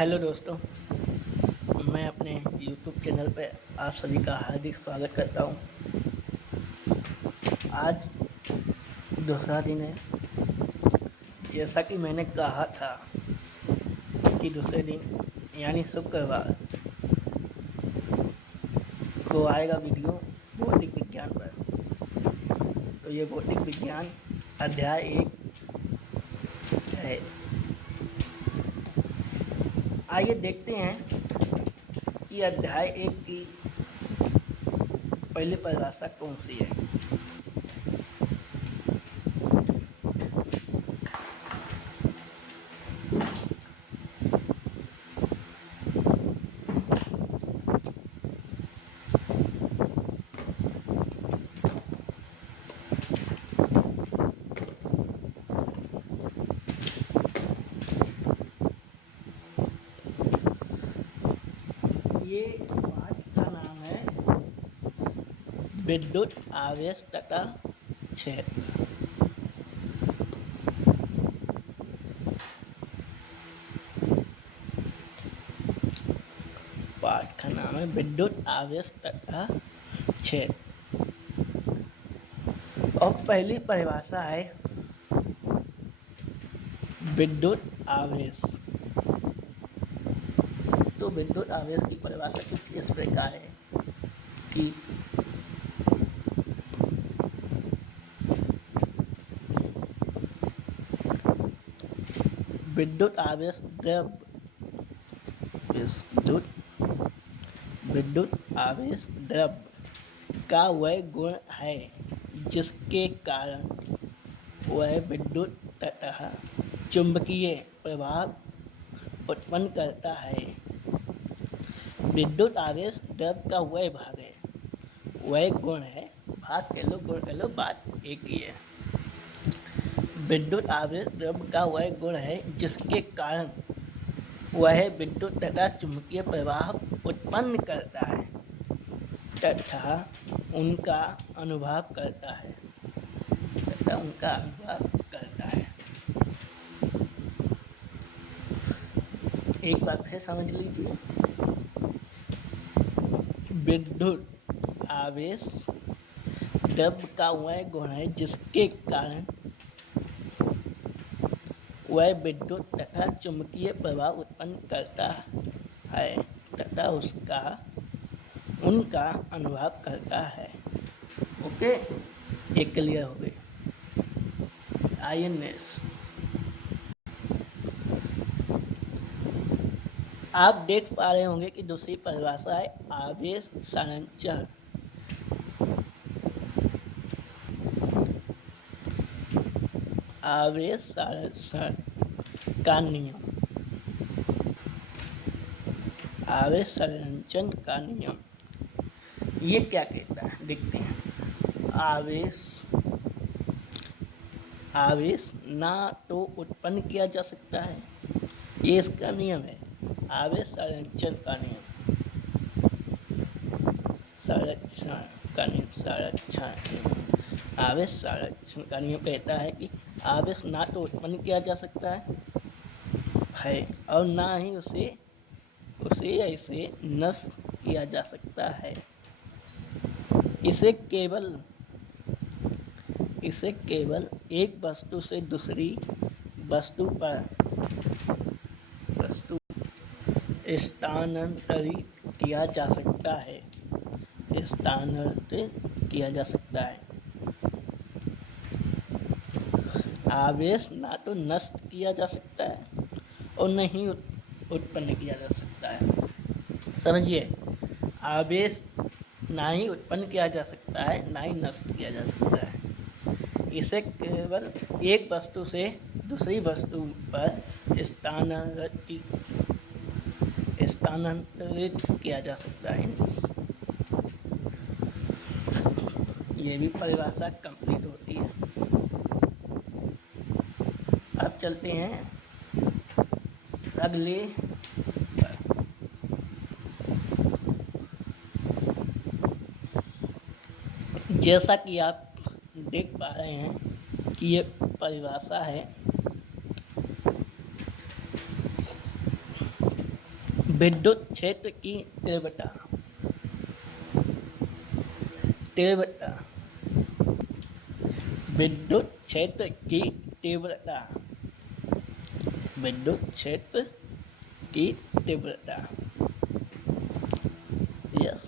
Hello दोस्तों, मैं अपने YouTube चैनल पे आप सभी का हार्दिक स्वागत करता हूँ। आज दूसरा दिन है। जैसा कि मैंने कहा था कि दूसरे दिन यानी शुक्रवार को आएगा वीडियो भौतिक विज्ञान पर। तो ये भौतिक विज्ञान अध्याय 1 है। आइए देखते हैं कि अध्याय 1 की पहली परिभाषा कौन सी है। ये पाठ का नाम है विद्युत आवेश तथा क्षेत्र। पाठ का नाम है विद्युत आवेश तथा क्षेत्र। और पहली परिभाषा है विद्युत आवेश। तो विद्युत आवेश की परिभाषा कुछ इस प्रकार है कि विद्युत आवेश विद्युत आवेश द्रव्य का वह गुण है जिसके कारण वह विद्युत तथा चुंबकीय प्रभाव उत्पन्न करता है। विद्युत आवेश द्रव्य का वह भाग है, वह गुण है। भाग कह लो, गुण कह लो, बात एक ही है। विद्युत आवेश द्रव्य का वह गुण है जिसके कारण वह विद्युत तथा चुंबकीय प्रवाह उत्पन्न करता है तथा उनका अनुभव करता है एक बार फिर समझ लीजिए। विद्युत आवेश द्रव्य का वह गुण है जिसके कारण वह विद्युत तथा चुंबकीय प्रभाव उत्पन्न करता है तथा उनका अनुभव करता है। ओके, ये क्लियर हो गई। आइए नेक्स्ट। आप देख पा रहे होंगे कि दूसरी परिभाषा है आवेश संरक्षण। आवेश संरक्षण का नियम। आवेश संरक्षण का नियम ये क्या कहता है, देखते हैं। आवेश ना तो उत्पन्न किया जा सकता है, ये इसका नियम है। आवेश संरक्षण का नियम, आवेश संरक्षण का नियम कहता है कि आवेश ना तो उत्पन्न किया जा सकता है और ना ही उसे ऐसे नष्ट किया जा सकता है। इसे केवल एक वस्तु से दूसरी वस्तु पर स्थानांतरित किया जा सकता है। आवेश ना तो नष्ट किया जा सकता है और न ही उत्पन्न किया जा सकता है। समझिए, आवेश ना ही उत्पन्न किया जा सकता है, ना ही नष्ट किया जा सकता है। इसे केवल एक वस्तु से दूसरी वस्तु पर स्थानांतरित किया जा सकता है। ये भी परिभाषा कंप्लीट होती है। अब चलते हैं अगले पर। जैसा कि आप देख पा रहे हैं कि ये परिभाषा है विद्युत क्षेत्र की तीव्रता तीव्रता विद्युत क्षेत्र की तीव्रता विद्युत क्षेत्र की तीव्रता। यस,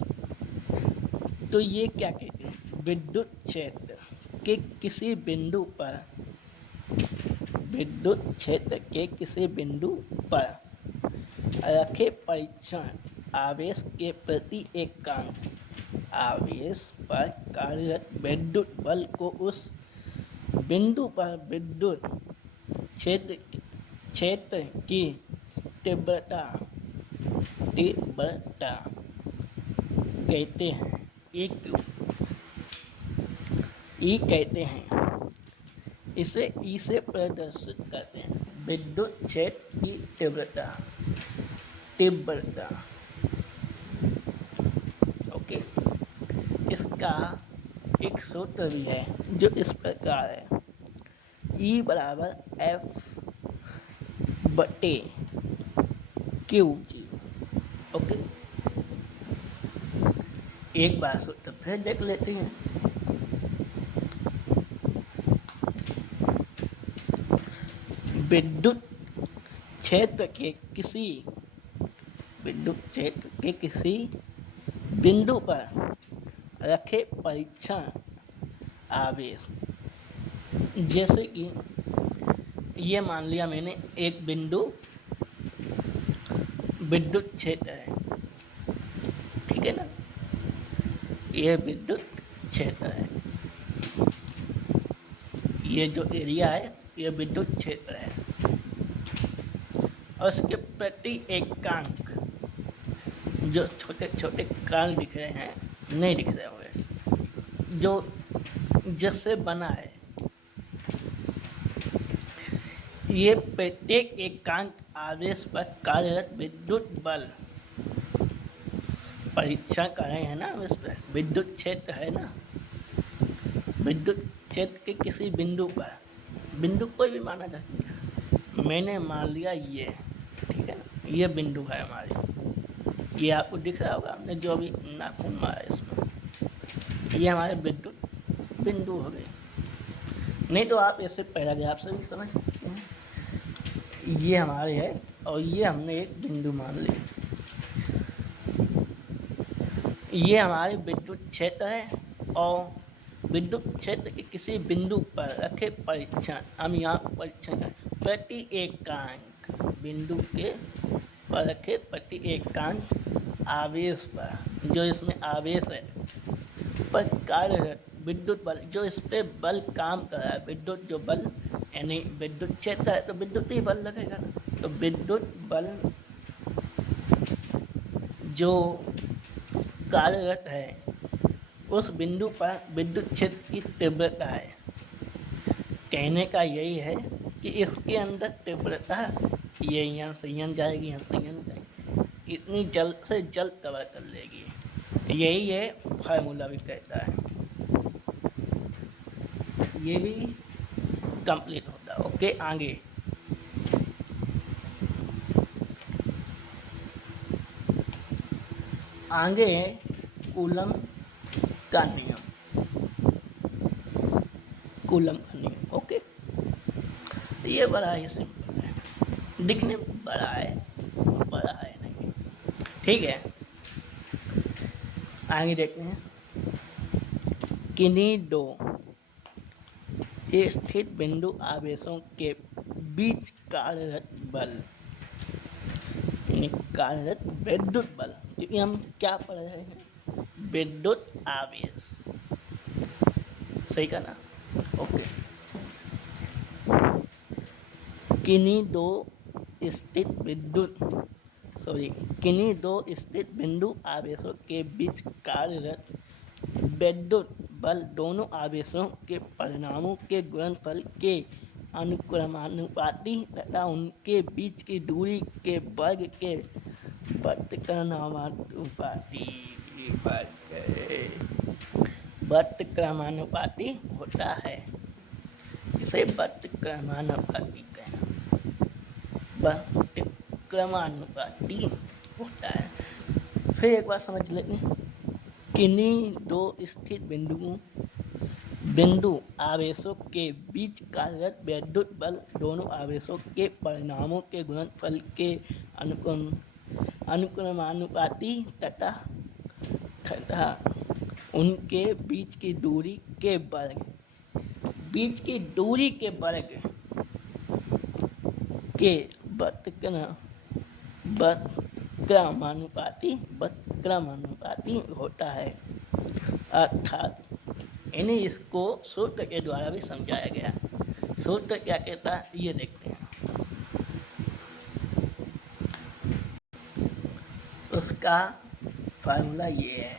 तो ये क्या कहते हैं, विद्युत क्षेत्र के किसी बिंदु पर विद्युत क्षेत्र के किसी बिंदु पर रखे परीक्षण आवेश के प्रति एकांक आवेश पर कार्यरत विद्युत बल को उस बिंदु पर विद्युत क्षेत्र की तीव्रता कहते हैं। ई कहते हैं। इसे ई से प्रदर्शित करते हैं। विद्युत क्षेत्र की तीव्रता ओके। इसका एक सूत्र भी है जो इस प्रकार है, ई बराबर एफ बटे क्यू जी। ओके, एक बार सूत्र फिर देख लेते हैं। विद्युत क्षेत्र के किसी बिंदु पर रखे परीक्षण आवेश, जैसे कि ये मान लिया मैंने एक बिंदु विद्युत क्षेत्र है, ठीक है ना, ये विद्युत क्षेत्र है, ये जो एरिया है ये विद्युत क्षेत्र है, और उसके प्रति एकांक जो छोटे छोटे काल दिख रहे हैं, नहीं दिख रहे होंगे, जो जिससे बना है, ये प्रत्येक एकांक आवेश पर कार्यरत विद्युत बल परीक्षण कर रहे हैं ना, इस पर विद्युत क्षेत्र है ना, विद्युत क्षेत्र के किसी बिंदु पर, बिंदु कोई भी माना जा सकता है, मैंने मान लिया ये, ठीक है ना, ये बिंदु है हमारी, ये आपको दिख रहा होगा, हमने जो भी नाखून मारा इसमें, ये हमारे विद्युत बिंदु हो गए। नहीं तो आप ऐसे पैराग्राफ से भी समझ सकते हैं, ये हमारे है और ये हमने एक बिंदु मान लिया, ये हमारे विद्युत क्षेत्र है, और विद्युत क्षेत्र के किसी बिंदु पर रखे परीक्षण, हम यहाँ परीक्षण करें प्रति एकांक बिंदु के पर रखे प्रति एकांक आवेश पर, जो इसमें आवेश है, पर कार्यरत विद्युत बल, जो इस पे बल काम कर रहा है, विद्युत जो बल, यानी विद्युत क्षेत्र है तो विद्युत ही बल लगेगा ना, तो विद्युत बल जो कार्यरत है उस बिंदु पर विद्युत क्षेत्र की तीव्रता है। कहने का यही है कि इसके अंदर तीव्रता, ये यहाँ से यहाँ जाएगी, यहाँ से यहाँ जाएगी, इतनी जल्द से जल्द कवर कर लेगी, यही ये फार्मूला भी कहता है, ये भी कंप्लीट होता है। ओके, आगे है कूलम का नियम, कूलम का नियम। ओके, ये बड़ा ही सिंपल है, दिखने में बड़ा है नहीं, ठीक है। आगे देखते हैं, किन्हीं दो स्थित बिंदु आवेशों के बीच कार्यरत बल, कार्यरत विद्युत बल, क्योंकि हम क्या पढ़ रहे हैं, विद्युत आवेश, सही का ना। ओके, किन्हीं दो स्थित बिंदु आवेशों के बीच कार्यरत विद्युत बल दोनों आवेशों के परिणामों के गुणनफल के अनुक्रमानुपाती तथा उनके बीच की दूरी के वर्ग के वर्तक्रमानुपाती होता है। इसे वर्तक्रमानुपाती कहना, वर्तक्रमानुपाती होता है। फिर एक बार समझ लेते हैं, किन्हीं दो स्थित बिंदु आवेशों के बीच कार्यरत वैद्युत बल दोनों आवेशों के परिणामों के गुणनफल के अनुक्रमानुपाती तथा उनके बीच की दूरी के वर्ग के वक्रमानुपाती होता है। अर्थात इन्हें इसको सूत्र के द्वारा भी समझाया गया। सूत्र क्या कहता है ये देखते हैं। उसका फार्मूला ये है,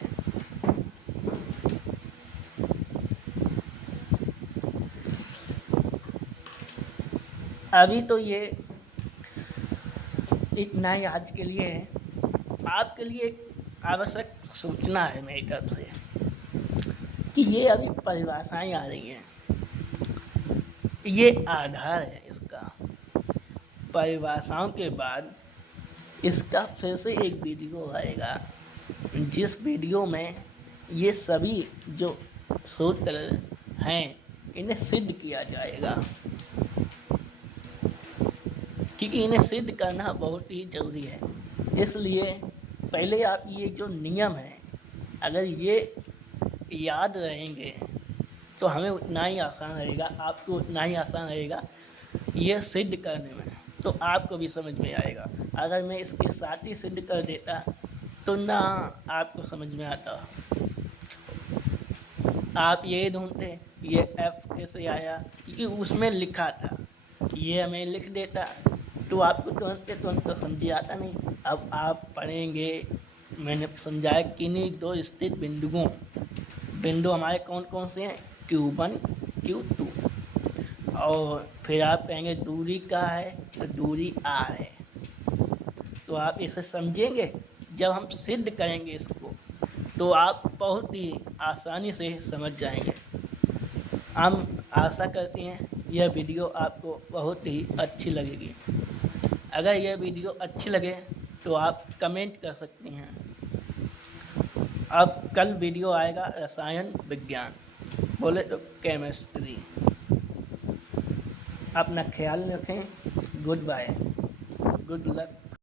अभी तो ये इतना ही आज के लिए है। आपके लिए एक आवश्यक सूचना है मेरी तरफ से कि ये अभी परिभाषाएं आ रही हैं, ये आधार है इसका। परिभाषाओं के बाद इसका फिर से एक वीडियो आएगा, जिस वीडियो में ये सभी जो सूत्र हैं इन्हें सिद्ध किया जाएगा, क्योंकि इन्हें सिद्ध करना बहुत ही ज़रूरी है। इसलिए पहले आप ये जो नियम है अगर ये याद रहेंगे तो हमें उतना ही आसान रहेगा, आपको उतना ही आसान रहेगा ये सिद्ध करने में, तो आपको भी समझ में आएगा। अगर मैं इसके साथ ही सिद्ध कर देता तो ना आपको समझ में आता। आप ये ढूंढते ये F कैसे आया, क्योंकि उसमें लिखा था, ये हमें लिख देता तो आपको तुरंत तो समझ आता नहीं। अब आप पढ़ेंगे, मैंने समझाया किन्हीं दो स्थित बिंदु हमारे कौन कौन से हैं, Q1 Q2, और फिर आप कहेंगे दूरी का है तो दूरी R है। तो आप इसे समझेंगे, जब हम सिद्ध करेंगे इसको तो आप बहुत ही आसानी से समझ जाएंगे। हम आशा करते हैं यह वीडियो आपको बहुत ही अच्छी लगेगी। अगर यह वीडियो अच्छी लगे तो आप कमेंट कर सकते हैं। अब कल वीडियो आएगा रसायन विज्ञान, बोले तो केमिस्ट्री। अपना ख्याल रखें। Goodbye, good luck.